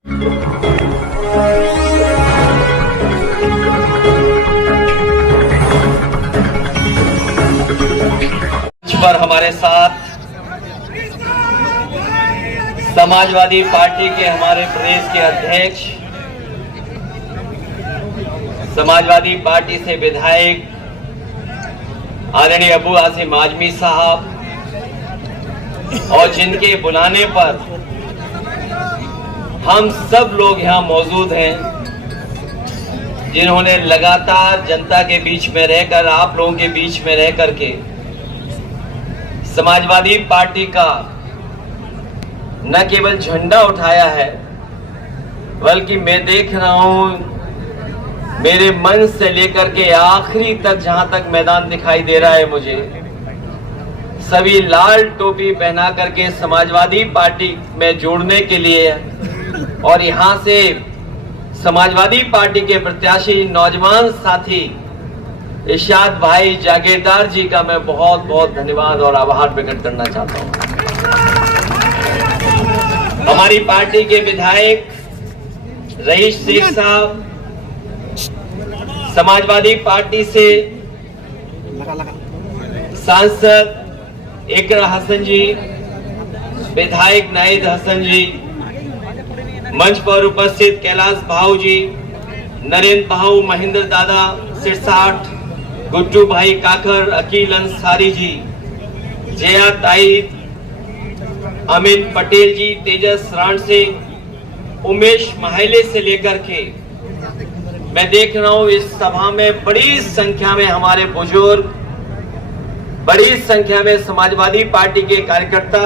पर हमारे साथ समाजवादी पार्टी के हमारे प्रदेश के अध्यक्ष, समाजवादी पार्टी से विधायक आदरणीय अबू आसिम आजमी साहब, और जिनके बुलाने पर हम सब लोग यहाँ मौजूद हैं, जिन्होंने लगातार जनता के बीच में रहकर, आप लोगों के बीच में रह करके समाजवादी पार्टी का न केवल झंडा उठाया है, बल्कि मैं देख रहा हूं मेरे मन से लेकर के आखिरी तक, जहां तक मैदान दिखाई दे रहा है मुझे, सभी लाल टोपी पहना करके समाजवादी पार्टी में जोड़ने के लिए, और यहां से समाजवादी पार्टी के प्रत्याशी नौजवान साथी इरशाद भाई जागीरदार जी का मैं बहुत बहुत धन्यवाद और आभार प्रकट करना चाहता हूं। हमारी पार्टी के विधायक रईस शेख साहब, समाजवादी पार्टी से सांसद इकरा हसन जी, विधायक नाहिद हसन जी, मंच पर उपस्थित कैलाश भाऊ जी, नरेंद्र भाऊ, महेंद्र दादा सिरसाठ, गुड्डू भाई काकर, अकील अंसारी जी, जया ताई, अमिन पटेल जी, तेजस राण सिंह, उमेश माहेले से लेकर के मैं देख रहा हूं इस सभा में बड़ी संख्या में हमारे बुजुर्ग, बड़ी संख्या में समाजवादी पार्टी के कार्यकर्ता,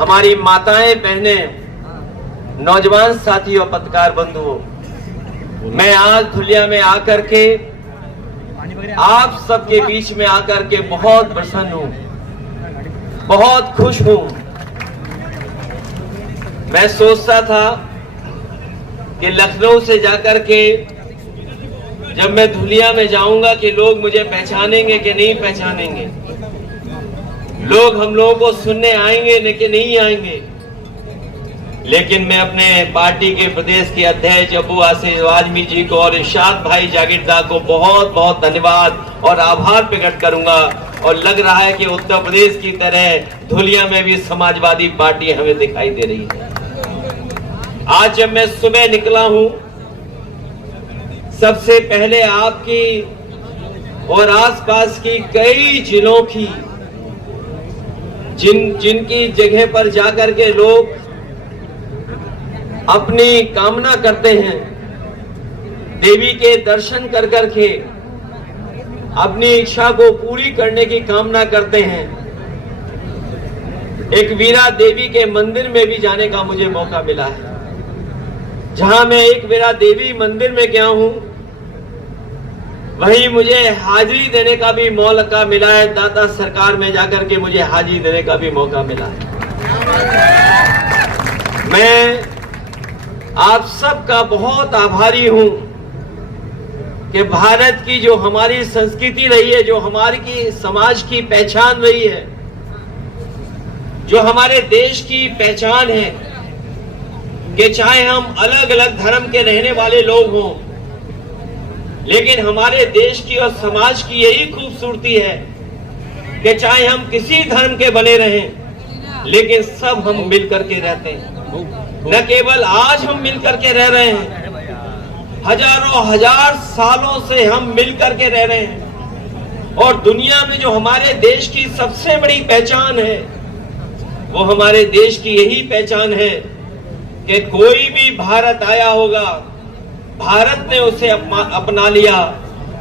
हमारी माताएं, बहनें, नौजवान साथी और पत्रकार बंधुओं, मैं आज धुलिया में आकर के आप सबके बीच में आकर के बहुत प्रसन्न हूं, बहुत खुश हूं। मैं सोचता था कि लखनऊ से जाकर के जब मैं धुलिया में जाऊंगा कि लोग मुझे पहचानेंगे कि नहीं पहचानेंगे, लोग हम लोगों को सुनने आएंगे कि नहीं आएंगे, लेकिन मैं अपने पार्टी के प्रदेश के अध्यक्ष अबू आसिम आजमी जी को और इरशाद भाई जागीरदार को बहुत बहुत धन्यवाद और आभार प्रकट करूंगा। और लग रहा है कि उत्तर प्रदेश की तरह धुलिया में भी समाजवादी पार्टी हमें दिखाई दे रही है। आज जब मैं सुबह निकला हूं, सबसे पहले आपकी और आसपास की कई जिलों की जिनकी जगह पर जाकर के लोग अपनी कामना करते हैं, देवी के दर्शन कर करके अपनी इच्छा को पूरी करने की कामना करते हैं, एक वीरा देवी के मंदिर में भी जाने का मुझे मौका मिला है। जहां मैं एक वीरा देवी मंदिर में गया हूं, वहीं मुझे हाजिरी देने का भी मौका मिला है। दाता सरकार में जाकर के मुझे हाजिरी देने का भी मौका मिला है। मैं आप सबका बहुत आभारी हूं कि भारत की जो हमारी संस्कृति रही है, जो हमारी समाज की पहचान रही है, जो हमारे देश की पहचान है, कि चाहे हम अलग अलग धर्म के रहने वाले लोग हों, लेकिन हमारे देश की और समाज की यही खूबसूरती है कि चाहे हम किसी धर्म के बने रहें, लेकिन सब हम मिलकर के रहते हैं। न केवल आज हम मिलकर के रह रहे हैं, हजारों हजार सालों से हम मिलकर के रह रहे हैं। और दुनिया में जो हमारे देश की सबसे बड़ी पहचान है, वो हमारे देश की यही पहचान है कि कोई भी भारत आया होगा, भारत ने उसे अपना लिया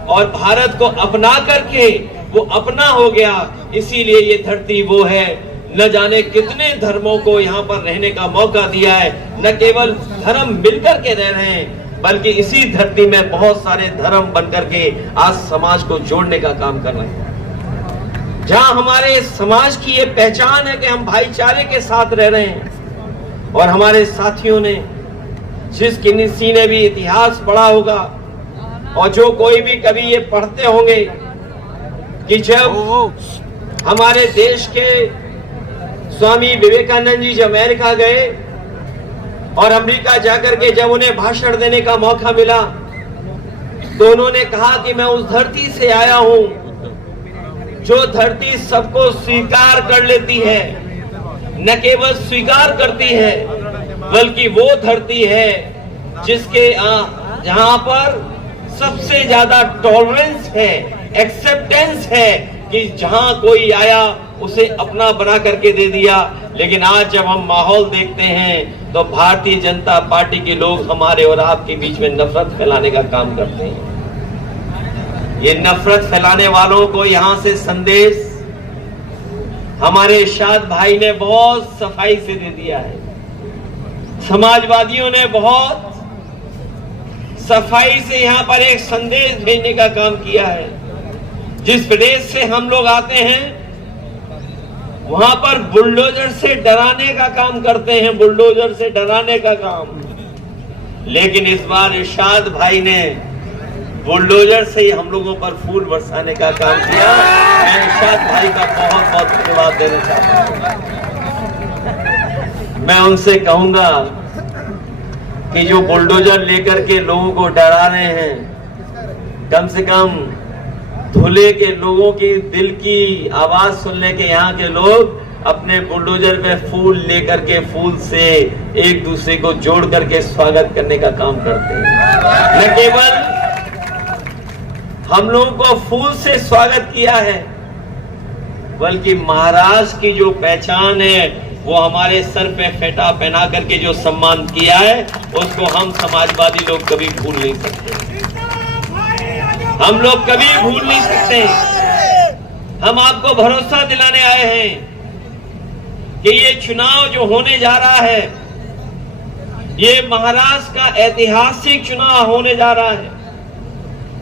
और भारत को अपना करके वो अपना हो गया। इसीलिए ये धरती वो है, न जाने कितने धर्मों को यहाँ पर रहने का मौका दिया है। न केवल धर्म मिलकर के रह रहे हैं, बल्कि इसी धरती में बहुत सारे धर्म बनकर के आज समाज को जोड़ने का काम कर रहे हैं। जहाँ हमारे समाज की ये पहचान है कि हम भाईचारे के साथ रह रहे हैं। और हमारे साथियों ने, जिस किसी ने भी इतिहास पढ़ा होगा और जो कोई भी कभी ये पढ़ते होंगे कि जब हमारे देश के स्वामी विवेकानंद जी जब अमेरिका गए और अमेरिका जाकर के जब उन्हें भाषण देने का मौका मिला तो उन्होंने कहा कि मैं उस धरती से आया हूं जो धरती सबको स्वीकार कर लेती है, न केवल स्वीकार करती है बल्कि वो धरती है जिसके जहां पर सबसे ज्यादा टॉलरेंस है, एक्सेप्टेंस है कि जहां कोई आया उसे अपना बना करके दे दिया। लेकिन आज जब हम माहौल देखते हैं तो भारतीय जनता पार्टी के लोग हमारे और आपके बीच में नफरत फैलाने का काम करते हैं। ये नफरत फैलाने वालों को यहां से संदेश हमारे इरशाद भाई ने बहुत सफाई से दे दिया है। समाजवादियों ने बहुत सफाई से यहां पर एक संदेश भेजने का काम किया है। जिस प्रदेश से हम लोग आते हैं वहां पर बुलडोजर से डराने का काम करते हैं, बुलडोजर से डराने का काम। लेकिन इस बार इरशाद भाई ने बुलडोजर से ही हम लोगों पर फूल बरसाने का काम किया। मैं इरशाद भाई का बहुत बहुत धन्यवाद देना चाहता हूं। मैं उनसे कहूंगा कि जो बुलडोजर लेकर के लोगों को डरा रहे हैं, कम से कम धुले के लोगों की दिल की आवाज सुनने के यहाँ के लोग अपने बुलडोजर पे फूल लेकर के फूल से एक दूसरे को जोड़ करके स्वागत करने का काम करते हैं। न केवल हम लोगों को फूल से स्वागत किया है बल्कि महाराष्ट्र की जो पहचान है वो हमारे सर पे फेटा पहना करके जो सम्मान किया है उसको हम समाजवादी लोग कभी भूल नहीं सकते। हम लोग कभी भूल नहीं सकते। हम आपको भरोसा दिलाने आए हैं कि ये चुनाव जो होने जा रहा है ये महाराष्ट्र का ऐतिहासिक चुनाव होने जा रहा है।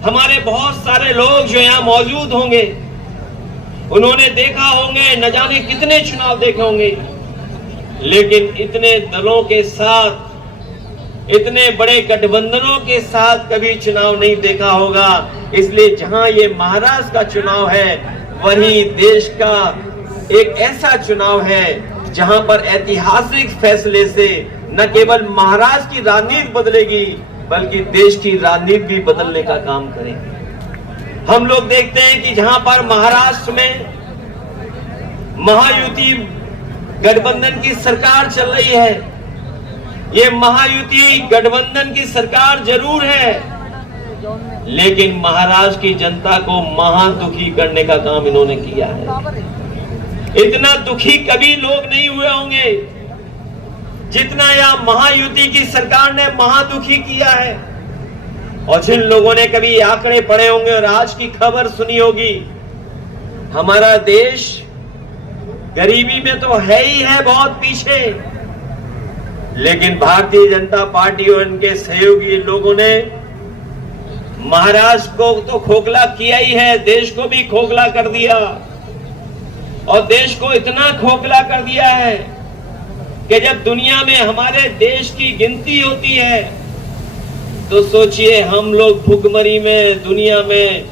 हमारे बहुत सारे लोग जो यहाँ मौजूद होंगे उन्होंने देखा होंगे, न जाने कितने चुनाव देखे होंगे, लेकिन इतने दलों के साथ, इतने बड़े गठबंधनों के साथ कभी चुनाव नहीं देखा होगा। इसलिए जहां ये महाराष्ट्र का चुनाव है वहीं देश का एक ऐसा चुनाव है जहां पर ऐतिहासिक फैसले से न केवल महाराष्ट्र की राजनीति बदलेगी बल्कि देश की राजनीति भी बदलने का काम करेगी। हम लोग देखते हैं कि जहां पर महाराष्ट्र में महायुति गठबंधन की सरकार चल रही है, ये महायुति गठबंधन की सरकार जरूर है लेकिन महाराष्ट्र की जनता को महा दुखी करने का काम इन्होंने किया है। इतना दुखी कभी लोग नहीं हुए होंगे जितना यह महायुति की सरकार ने महादुखी किया है। और जिन लोगों ने कभी आंकड़े पढ़े होंगे और आज की खबर सुनी होगी, हमारा देश गरीबी में तो है ही है बहुत पीछे, लेकिन भारतीय जनता पार्टी और इनके सहयोगी लोगों ने महाराष्ट्र को तो खोखला किया ही है, देश को भी खोखला कर दिया। और देश को इतना खोखला कर दिया है कि जब दुनिया में हमारे देश की गिनती होती है तो सोचिए हम लोग भुखमरी में दुनिया में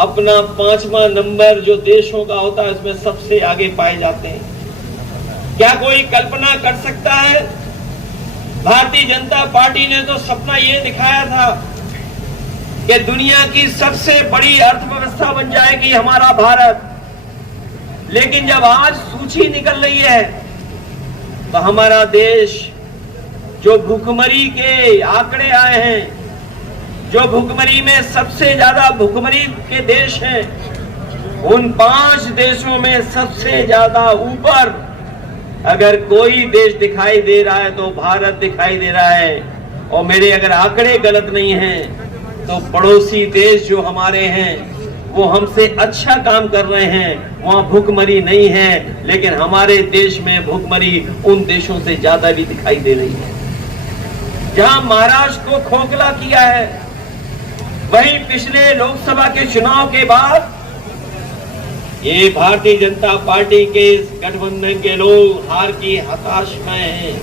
अपना 5वां नंबर जो देशों का होता है उसमें सबसे आगे पाए जाते हैं। क्या कोई कल्पना कर सकता है? भारतीय जनता पार्टी ने तो सपना ये दिखाया था कि दुनिया की सबसे बड़ी अर्थव्यवस्था बन जाएगी हमारा भारत, लेकिन जब आज सूची निकल रही है तो हमारा देश जो भुखमरी के आंकड़े आए हैं, जो भुखमरी में सबसे ज्यादा भुखमरी के देश हैं, उन 5 देशों में सबसे ज्यादा ऊपर अगर कोई देश दिखाई दे रहा है तो भारत दिखाई दे रहा है। और मेरे अगर आंकड़े गलत नहीं हैं तो पड़ोसी देश जो हमारे हैं वो हमसे अच्छा काम कर रहे हैं, वहां भुखमरी नहीं है, लेकिन हमारे देश में भुखमरी उन देशों से ज्यादा भी दिखाई दे रही है। जहां महाराष्ट्र को खोखला किया है वहीं पिछले लोकसभा के चुनाव के बाद ये भारतीय जनता पार्टी के इस गठबंधन के लोग हार की हताशा में हैं।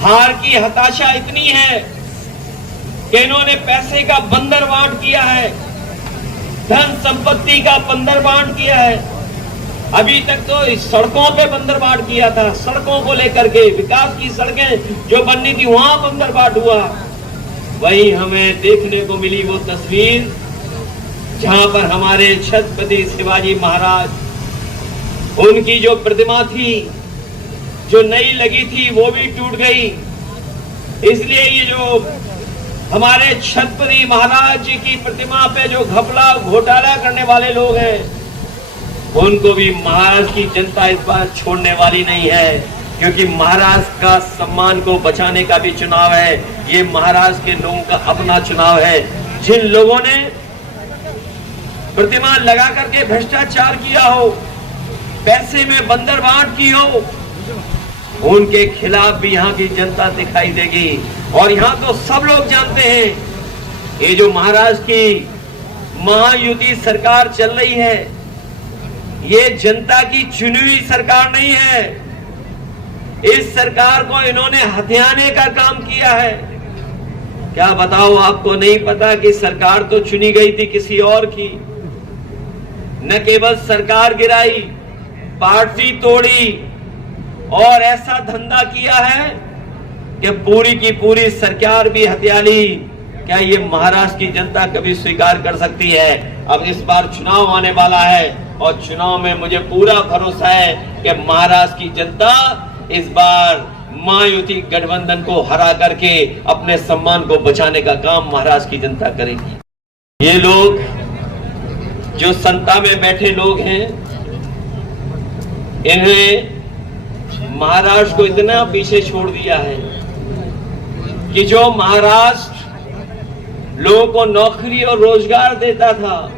हार की हताशा इतनी है कि इन्होंने पैसे का बंदर बांट किया है, धन संपत्ति का बंदर बांट किया है। अभी तक तो इस सड़कों पे बंदरबाट किया था, सड़कों को लेकर के विकास की सड़कें जो बननी थी वहां बंदरबाट हुआ। वही हमें देखने को मिली वो तस्वीर जहां पर हमारे छत्रपति शिवाजी महाराज, उनकी जो प्रतिमा थी जो नई लगी थी वो भी टूट गई। इसलिए ये जो हमारे छत्रपति महाराज जी की प्रतिमा पे जो घपला घोटाला करने वाले लोग हैं, उनको भी महाराष्ट्र की जनता इस बार छोड़ने वाली नहीं है, क्योंकि महाराष्ट्र का सम्मान को बचाने का भी चुनाव है। ये महाराष्ट्र के लोगों का अपना चुनाव है। जिन लोगों ने प्रतिमा लगा करके भ्रष्टाचार किया हो, पैसे में बंदरबाट की हो, उनके खिलाफ भी यहाँ की जनता दिखाई देगी। और यहाँ तो सब लोग जानते हैं, ये जो महाराष्ट्र की महायुति सरकार चल रही है, ये जनता की चुनी हुई सरकार नहीं है। इस सरकार को इन्होंने हथियाने का काम किया है। क्या बताओ, आपको नहीं पता कि सरकार तो चुनी गई थी किसी और की। न केवल सरकार गिराई, पार्टी तोड़ी और ऐसा धंधा किया है कि पूरी की पूरी सरकार भी हत्या ली। क्या ये महाराष्ट्र की जनता कभी स्वीकार कर सकती है? अब इस बार चुनाव आने वाला है और चुनाव में मुझे पूरा भरोसा है कि महाराष्ट्र की जनता इस बार महायुति गठबंधन को हरा करके अपने सम्मान को बचाने का काम महाराष्ट्र की जनता करेगी। ये लोग जो सत्ता में बैठे लोग हैं, इन्हें महाराष्ट्र को इतना पीछे छोड़ दिया है कि जो महाराष्ट्र लोगों को नौकरी और रोजगार देता था,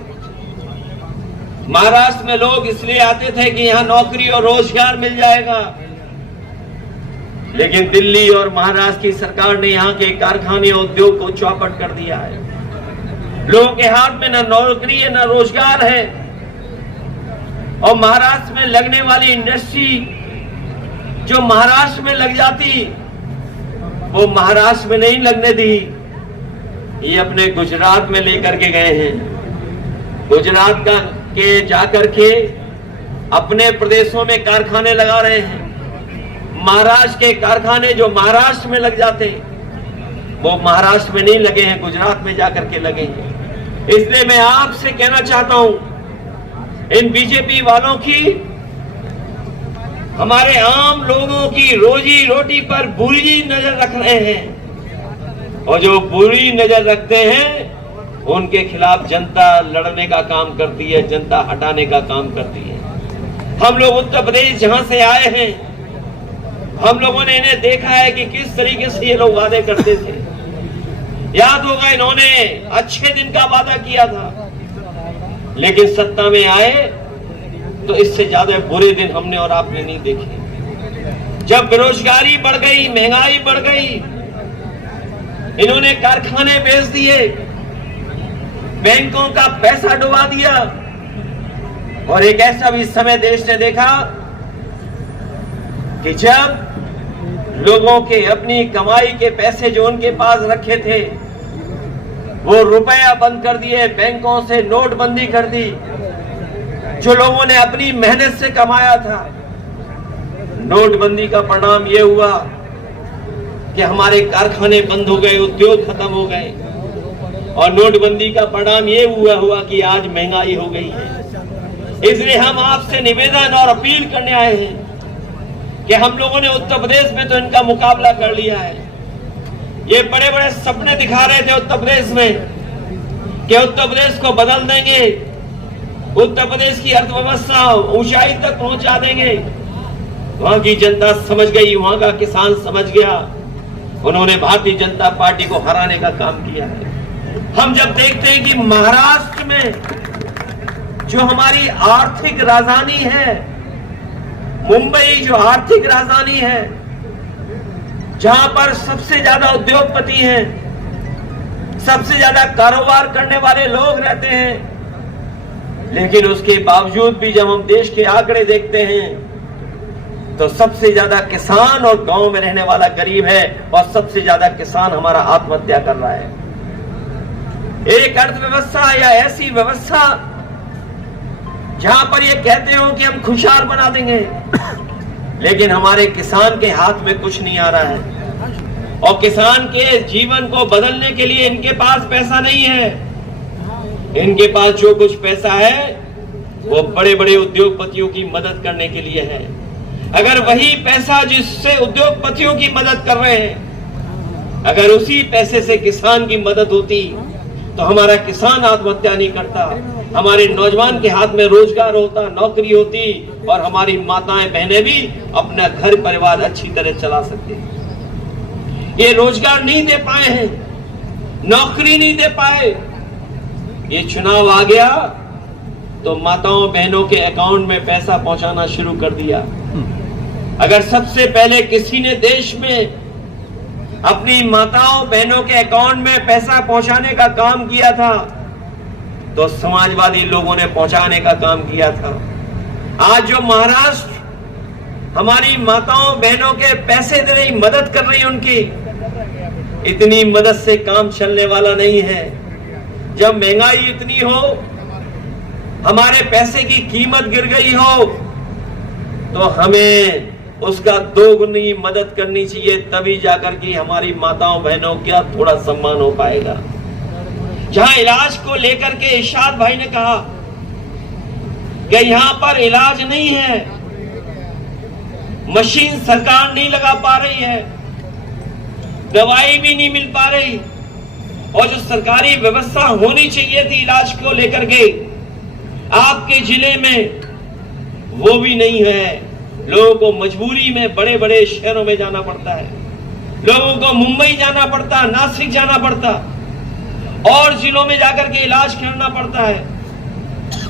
महाराष्ट्र में लोग इसलिए आते थे कि यहां नौकरी और रोजगार मिल जाएगा, लेकिन दिल्ली और महाराष्ट्र की सरकार ने यहां के कारखाने और उद्योग को चौपट कर दिया है। लोगों के हाथ में न नौकरी है न रोजगार है। और महाराष्ट्र में लगने वाली इंडस्ट्री जो महाराष्ट्र में लग जाती, वो महाराष्ट्र में नहीं लगने दी, ये अपने गुजरात में लेकर के गए हैं। गुजरात का के जाकर के अपने प्रदेशों में कारखाने लगा रहे हैं। महाराष्ट्र के कारखाने जो महाराष्ट्र में लग जाते, वो महाराष्ट्र में नहीं लगे हैं, गुजरात में जाकर के लगे हैं। इसलिए मैं आपसे कहना चाहता हूं, इन बीजेपी वालों की, हमारे आम लोगों की रोजी रोटी पर बुरी नजर रख रहे हैं। और जो बुरी नजर रखते हैं उनके खिलाफ जनता लड़ने का काम करती है, जनता हटाने का काम करती है। हम लोग उत्तर प्रदेश जहां से आए हैं, हम लोगों ने इन्हें देखा है कि किस तरीके से ये लोग वादे करते थे। याद होगा, इन्होंने अच्छे दिन का वादा किया था, लेकिन सत्ता में आए तो इससे ज्यादा बुरे दिन हमने और आपने नहीं देखे। जब बेरोजगारी बढ़ गई, महंगाई बढ़ गई, इन्होंने कारखाने बेच दिए, बैंकों का पैसा डुबा दिया। और एक ऐसा भी समय देश ने देखा कि जब लोगों के अपनी कमाई के पैसे जो उनके पास रखे थे, वो रुपया बंद कर दिए, बैंकों से नोटबंदी कर दी। जो लोगों ने अपनी मेहनत से कमाया था, नोटबंदी का परिणाम ये हुआ कि हमारे कारखाने बंद हो गए, उद्योग खत्म हो गए। और नोटबंदी का परिणाम ये हुआ कि आज महंगाई हो गई है। इसलिए हम आपसे निवेदन और अपील करने आए हैं कि हम लोगों ने उत्तर प्रदेश में तो इनका मुकाबला कर लिया है। ये बड़े बड़े सपने दिखा रहे थे उत्तर प्रदेश में कि उत्तर प्रदेश को बदल देंगे, उत्तर प्रदेश की अर्थव्यवस्था ऊंचाई तक पहुंचा देंगे। वहां की जनता समझ गई, वहां का किसान समझ गया। उन्होंने भारतीय जनता पार्टी को हराने का काम किया है। हम जब देखते हैं कि महाराष्ट्र में जो हमारी आर्थिक राजधानी है, मुंबई जो आर्थिक राजधानी है, जहां पर सबसे ज्यादा उद्योगपति हैं, सबसे ज्यादा कारोबार करने वाले लोग रहते हैं, लेकिन उसके बावजूद भी जब हम देश के आंकड़े देखते हैं तो सबसे ज्यादा किसान और गांव में रहने वाला गरीब है, और सबसे ज्यादा किसान हमारा आत्महत्या कर रहा है। एक अर्थव्यवस्था या ऐसी व्यवस्था जहां पर ये कहते हो कि हम खुशहाल बना देंगे, लेकिन हमारे किसान के हाथ में कुछ नहीं आ रहा है और किसान के जीवन को बदलने के लिए इनके पास पैसा नहीं है। इनके पास जो कुछ पैसा है वो बड़े बड़े उद्योगपतियों की मदद करने के लिए है। अगर वही पैसा जिससे उद्योगपतियों की मदद कर रहे हैं, अगर उसी पैसे से किसान की मदद होती तो हमारा किसान आत्महत्या नहीं करता, हमारे नौजवान के हाथ में रोजगार होता, नौकरी होती और हमारी माताएं बहनें भी अपना घर परिवार अच्छी तरह चला सकती। ये रोजगार नहीं दे पाए हैं, नौकरी नहीं दे पाए, ये चुनाव आ गया तो माताओं बहनों के अकाउंट में पैसा पहुंचाना शुरू कर दिया। अगर सबसे पहले किसी ने देश में अपनी माताओं बहनों के अकाउंट में पैसा पहुंचाने का काम किया था तो समाजवादी लोगों ने पहुंचाने का काम किया था। आज जो महाराष्ट्र हमारी माताओं बहनों के पैसे दे रही, मदद कर रही, उनकी इतनी मदद से काम चलने वाला नहीं है। जब महंगाई इतनी हो, हमारे पैसे की कीमत गिर गई हो, तो हमें उसका दोगुनी मदद करनी चाहिए, तभी जाकर के हमारी माताओं बहनों का थोड़ा सम्मान हो पाएगा। जहां इलाज को लेकर के इरशाद भाई ने कहा कि यहां पर इलाज नहीं है, मशीन सरकार नहीं लगा पा रही है, दवाई भी नहीं मिल पा रही, और जो सरकारी व्यवस्था होनी चाहिए थी इलाज को लेकर के आपके जिले में, वो भी नहीं है। लोगों को मजबूरी में बड़े बड़े शहरों में जाना पड़ता है, लोगों को मुंबई जाना पड़ता, नासिक जाना पड़ता और जिलों में जाकर के इलाज करना पड़ता है।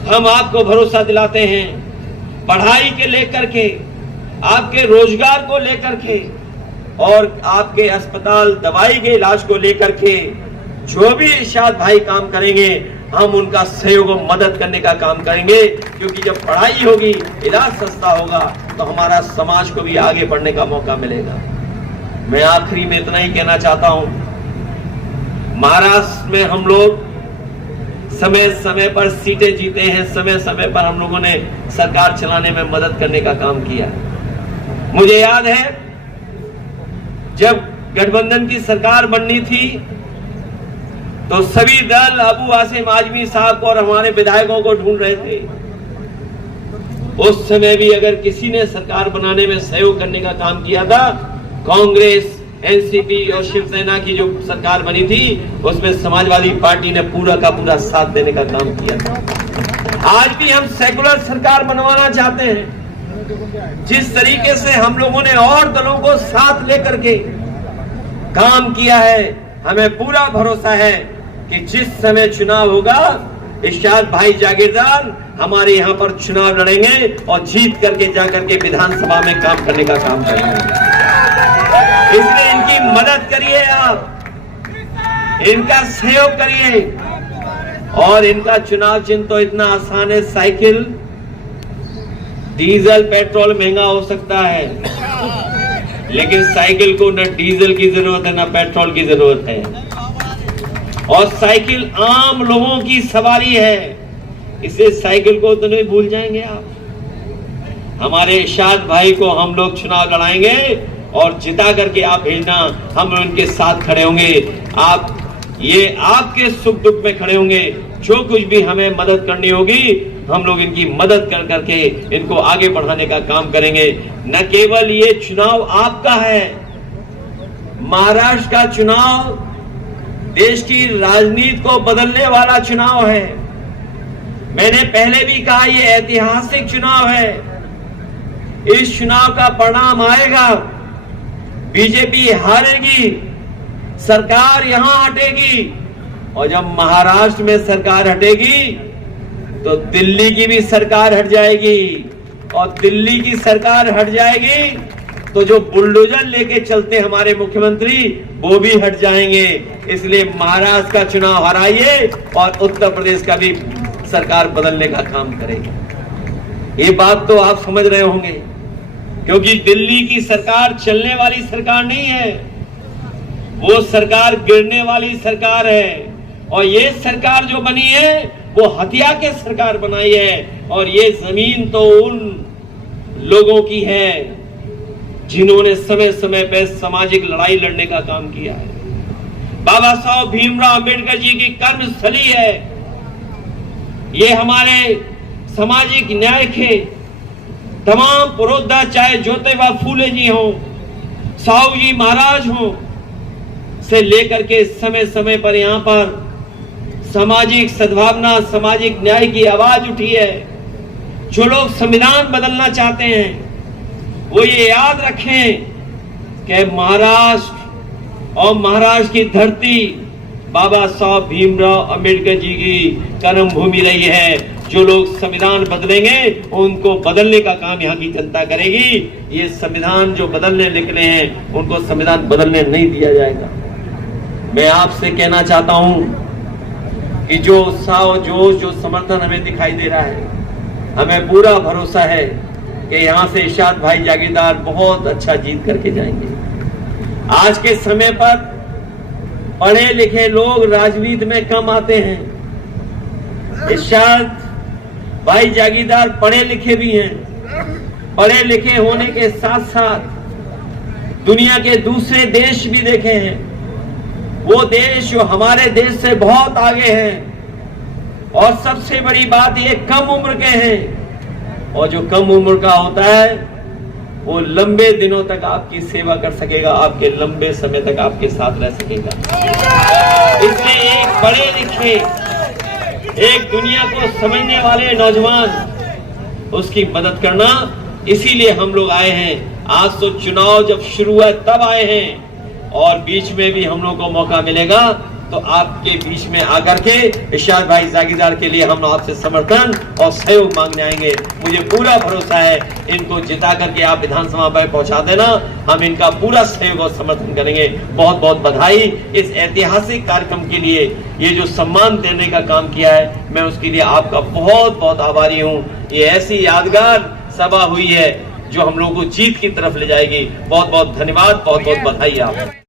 हम आपको भरोसा दिलाते हैं, पढ़ाई के लेकर के, आपके रोजगार को लेकर के और आपके अस्पताल दवाई के इलाज को लेकर के जो भी इरशाद भाई काम करेंगे, हम उनका सहयोग और मदद करने का काम करेंगे, क्योंकि जब पढ़ाई होगी, इलाज सस्ता होगा, तो हमारा समाज को भी आगे बढ़ने का मौका मिलेगा। मैं आखिरी में इतना ही कहना चाहता हूं, महाराष्ट्र में हम लोग समय समय पर सीटें जीते हैं, समय समय पर हम लोगों ने सरकार चलाने में मदद करने का काम किया। मुझे याद है जब गठबंधन की सरकार बननी थी तो सभी दल अबू आसिम आजमी साहब को और हमारे विधायकों को ढूंढ रहे थे। उस समय भी अगर किसी ने सरकार बनाने में सहयोग करने का काम किया था, कांग्रेस, एनसीपी और शिवसेना की जो सरकार बनी थी, उसमें समाजवादी पार्टी ने पूरा का पूरा साथ देने का काम किया था। आज भी हम सेकुलर सरकार बनवाना चाहते हैं। जिस तरीके से हम लोगों ने और दलों को साथ लेकर के काम किया है, हमें पूरा भरोसा है कि जिस समय चुनाव होगा, इरशाद भाई जागीरदार हमारे यहाँ पर चुनाव लड़ेंगे और जीत करके जाकर के विधानसभा में काम करने का काम करेंगे। इसलिए इनकी मदद करिए, आप इनका सहयोग करिए। और इनका चुनाव चिन्ह तो इतना आसान है, साइकिल। डीजल पेट्रोल महंगा हो सकता है, लेकिन साइकिल को न डीजल की जरूरत है न पेट्रोल की जरूरत है, और साइकिल आम लोगों की सवारी है। इसे साइकिल को तो नहीं भूल जाएंगे आप। हमारे इरशाद भाई को हम लोग चुनाव लड़ाएंगे और जिता करके आप भेजना, हम उनके साथ खड़े होंगे। आप ये आपके सुख दुख में खड़े होंगे। जो कुछ भी हमें मदद करनी होगी, हम लोग इनकी मदद कर करके इनको आगे बढ़ाने का काम करेंगे। न केवल ये चुनाव आपका है, महाराष्ट्र का चुनाव देश की राजनीति को बदलने वाला चुनाव है। मैंने पहले भी कहा, ये ऐतिहासिक चुनाव है। इस चुनाव का परिणाम आएगा, बीजेपी हारेगी, सरकार यहां हटेगी, और जब महाराष्ट्र में सरकार हटेगी तो दिल्ली की भी सरकार हट जाएगी, और दिल्ली की सरकार हट जाएगी तो जो बुलडोजर लेके चलते हमारे मुख्यमंत्री, वो भी हट जाएंगे। इसलिए महाराष्ट्र का चुनाव हराइए और उत्तर प्रदेश का भी सरकार बदलने का काम करेगी। ये बात तो आप समझ रहे होंगे, क्योंकि दिल्ली की सरकार चलने वाली सरकार नहीं है, वो सरकार गिरने वाली सरकार है। और ये सरकार जो बनी है, वो हत्या के सरकार बनाई है। और ये जमीन तो उन लोगों की है जिन्होंने समय समय पर सामाजिक लड़ाई लड़ने का काम किया है। बाबा साहब भीमराव अंबेडकर जी की कर्मस्थली है। ये हमारे सामाजिक न्याय के तमाम पुरोधा, चाहे ज्योतिबा फूले जी हों, साहू जी महाराज हों, से लेकर के समय समय पर यहां पर सामाजिक सद्भावना, सामाजिक न्याय की आवाज उठी है। जो लोग संविधान बदलना चाहते हैं वो ये याद रखें कि महाराष्ट्र और महाराष्ट्र की धरती बाबा साहब भीमराव अंबेडकर जी की कर्म भूमि रही है। जो लोग संविधान बदलेंगे उनको बदलने का काम यहाँ की जनता करेगी। ये संविधान जो बदलने निकले हैं उनको संविधान बदलने नहीं दिया जाएगा। मैं आपसे कहना चाहता हूं कि जो उत्साह और जोश, जो समर्थन हमें दिखाई दे रहा है, हमें पूरा भरोसा है कि यहां से इरशाद भाई जागीरदार बहुत अच्छा जीत करके जाएंगे। आज के समय पर पढ़े लिखे लोग राजनीति में कम आते हैं। इरशाद भाई जागीरदार पढ़े लिखे भी हैं। पढ़े लिखे होने के साथ साथ दुनिया के दूसरे देश भी देखे हैं। वो देश जो हमारे देश से बहुत आगे हैं, और सबसे बड़ी बात ये कम उम्र के हैं। और जो कम उम्र का होता है वो लंबे दिनों तक आपकी सेवा कर सकेगा, आपके लंबे समय तक आपके साथ रह सकेगा। इसलिए एक पढ़े लिखे, एक दुनिया को समझने वाले नौजवान, उसकी मदद करना, इसीलिए हम लोग आए हैं। आज तो चुनाव जब शुरू हुआ तब आए हैं, और बीच में भी हम लोग को मौका मिलेगा तो आपके बीच में आकर के इरशाद भाई जागीरदार के लिए हम आपसे समर्थन और सहयोग मांगने आएंगे। मुझे पूरा भरोसा है इनको जिता करके आप विधानसभा में पहुंचा देना, हम इनका पूरा सहयोग और समर्थन करेंगे। बहुत बहुत बधाई इस ऐतिहासिक कार्यक्रम के लिए। ये जो सम्मान देने का काम किया है, मैं उसके लिए आपका बहुत बहुत आभारी हूँ। ये ऐसी यादगार सभा हुई है जो हम लोगों को जीत की तरफ ले जाएगी। बहुत बहुत धन्यवाद, बहुत बहुत बधाई आप।